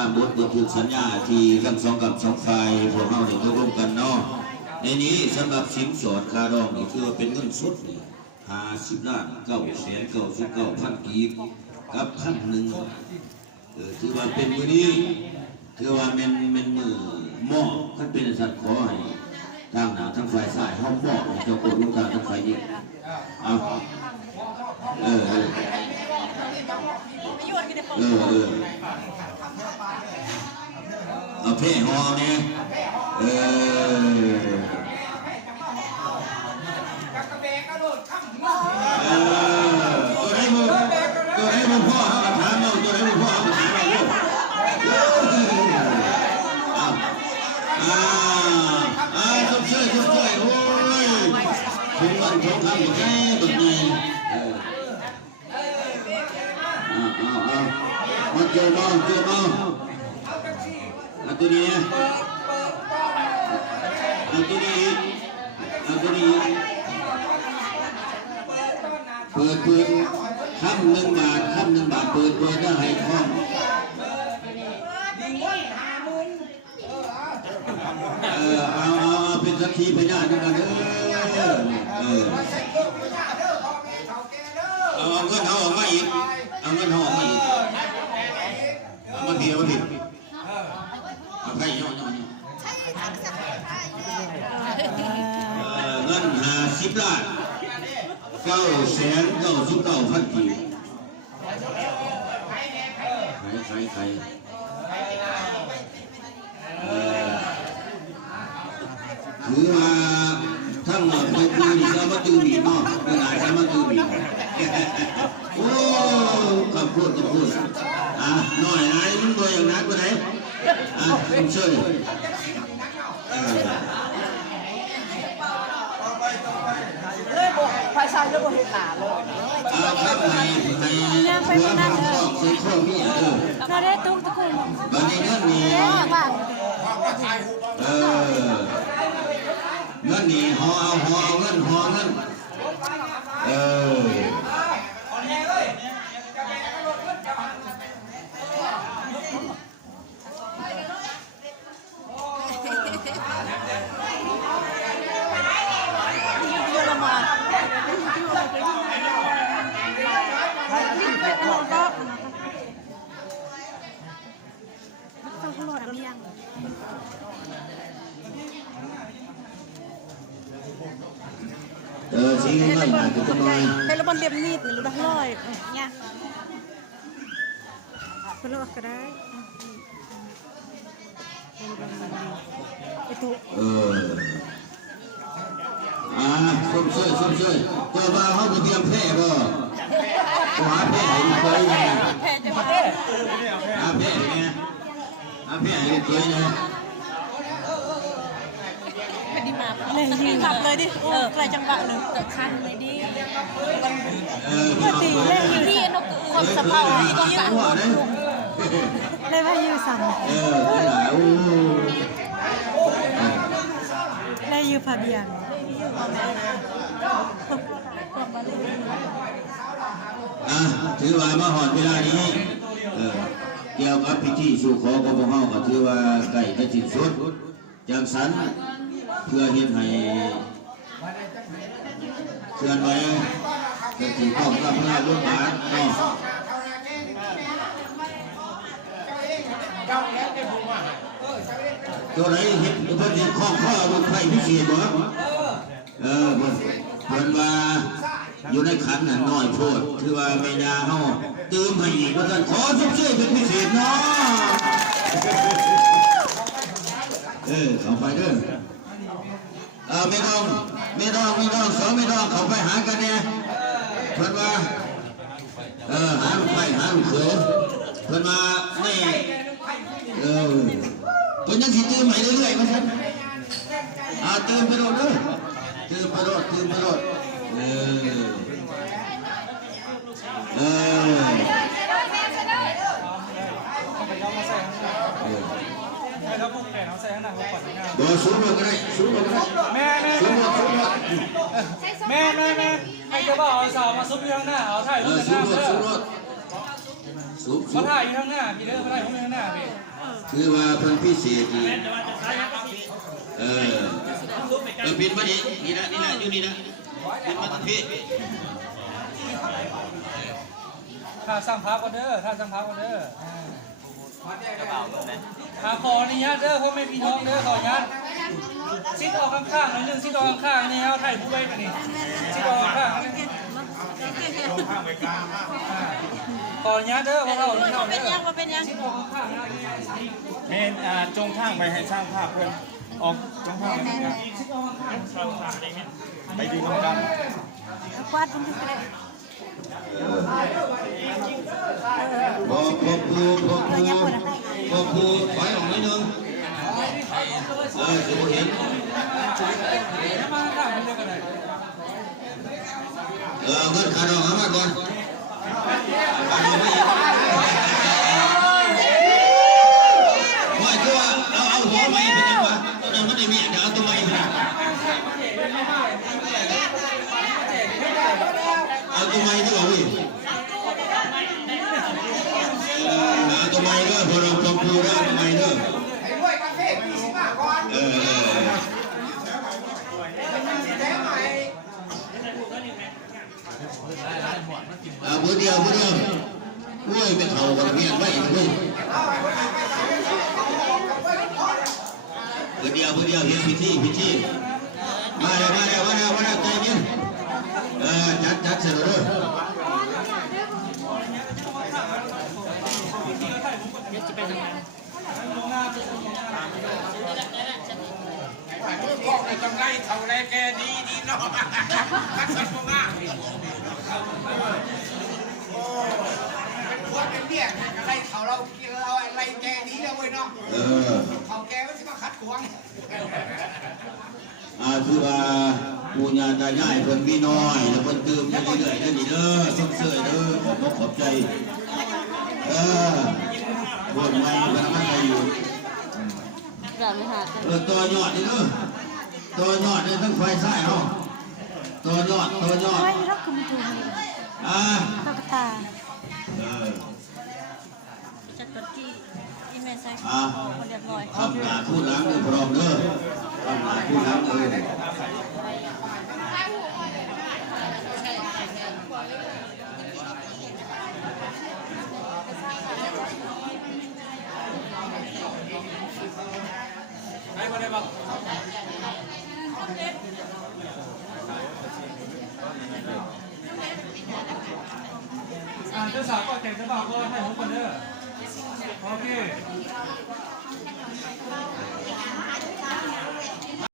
ามบทบันทึกสัญญาที่ทั้งสองกับสองฝ่ายพวกเราได้ตกลงกันเนาะในนี้สำหรับสินสอดคาดองนี่คือเป็นเงินสด50,999,000 กีบกับ1,000ถือว่าเป็นมือนี้ถือว่าเป็นมือหม้อท่านเป็นสัตว์ขอให้ทางหน้าทางฝ่ายซ้ายห้องบอกเจ้าโกดลูกตาทางฝ่ายยิงเอาเอาเพ่หอเนี่ยตัวไหนมึงพ่อเขาถามเราตัวไหนมึงพ่อเขาถามเราชมเชยโอ้ยถึงวันชมคำแค่ตัวนี้มาเจอมาเอาตัวนี้เปิดคำ1 บาทเปิดได้ให้คล่องเอาเป็นสักทีพยานด้วยกันเอาเงินเขาออกมาอีกเอามาเพียวเอาไปย่อเงิน50 ล้าน999,000 กีบใครถือมาทั้งหมดไม่ปืนแล้วมาตื้อบีบเนาะไม่ได้ใช้มาตื้อบีบโอ้คำพูดหน่อยนายมันตัวอย่างนั้นตัวไหนผมช่วยเลยบอกภาษาเรื่องบริหารเลยครับให้หัวมันต้องใส่ข้อมีเราได้ตุ้งทุกคนบันนี้เงินนี่เงินนี่ห่อเงินสิ่งที่ไม่มาคือจะน้อยให้ระบอนเรียบนิดหรือระลอยเนี่ยคนละก็ได้ส้มช่วยเจ้าบ้าเขาจะเตรียมแพ้บ่หาแพ้ให้เคยไงแพ้จะมาแพ้หาแพ้ไงหาแพ้ให้เคยไงเลยยืนขับเลยดิโอ้ไกลจังหวะเลยแต่คันเลยดิปกติเลยยืนที่นกคนสะเพาก็สั่งเลยว่ายืนสั่งเลยยืนพาเบียงถือว่ามาหอดเวลานี้เกี่ยวกับพิธีสู่ขอของพวกเราก็ถือว่าใกล้จะสิ้นสุดจังสันเพื่อเห็นให้เชื่อไว้จะถือข้องกับพระลูกหลานเนาะตัวไหนเห็นเพื่อนข้องข้อบนไฟพิเศษบ่เพิ่นว่าอยู่ในขันน่ะน้อยโพดคือว่าแม่ยาเฮาตื่มให้อีกว่าท่านขอชดเชยเป็นพิเศษเนาะเข้าไปเด้อไม่ต้องสองไม่ต้องเขาไปหากันเนี่ยเพิ่นว่าหาลูกเขยเพิ่นมาไม่เพิ่นยังสิตื่มให้เรื่อยๆมาซั่นตื่มไปโดดเด้อตื่มไปโดดบ่สูงกว่าก็ได้แม่ใครจะบอกเอาสาวมาซุปอยู่ข้างหน้าเอาถ่ายรูปข้างหน้าเขาถ่ายอยู่ข้างหน้าพี่เด้อเขาถ่ายรูปข้างหน้าพี่ คือว่าเพิ่นพิเศษอีกปิดมาดินี่นะอยู่นี่นะปิดมาตั้งพี่ ถ้าสั่งพักก็เด้อขอนี่ฮะเด้อพ่อแม่พี่น้องเด้อขอยันซิดออกข้างๆหน่อยนึงซิดออกข้างๆนี่เอาถ่ายผู้ไว้กันนี่ซิดออกข้างๆนี่ขอยันเด้อพวกเราเป็นยังมาเป็นยัง ซิดออกข้างๆเมนจงข้างไปให้สร้างภาพเพื่อนออกจงข้างไปดูน้ำกัน กวาดมันไปเลย บอกครูถอยออกนิดนึงจะเห็นเงินขาดออกมาก่อนไม่คือว่าเอาหัวไม้เป็นยังไงตอนนั้นมันได้มีเดี๋ยวเอาตัวไม้ไปเอาตัวไม้ดีกว่าพี่ตัวไม้เด้อพอเราต้องพูดได้ตัวไม้เด้อมือเดียวกล้วยเป็นเขากระเบียนไม่อีกเลยมือเดียวเห็นพิธีมาแล้วใจเย็นจัดเสร็จแล้วบอกในกำไรเขาแลแกดีเนาะรักษาพวกง่าเป็นเบี้ยอะไรเขาเรากินเราอะไรแกนี้แล้วเว้ยเนาะเขาแกไม่ใช่มาคัดขวางคือว่าปูญาตายายคนมีน้อยแล้วคนตื่นไปเรื่อยๆนี่เด้อส้มเสยเด้อขอบใจบนไม้มันไม่ได้อยู่ตัวยอดนี่เด้อตัวยอดนี่ทั้งไฟใส่เนาะตัวยอดไม่รักคุณจูนตากตาจัดกดกี้อีเมลใส่คนเรียบร้อยทำงานพูดล้างมือพร้อมเด้อทำงานพูดล้างมือได้บ้างเจ้าสาวก็แต่งเจ้าบ่าวก็ให้ผมคนเด้อโอเค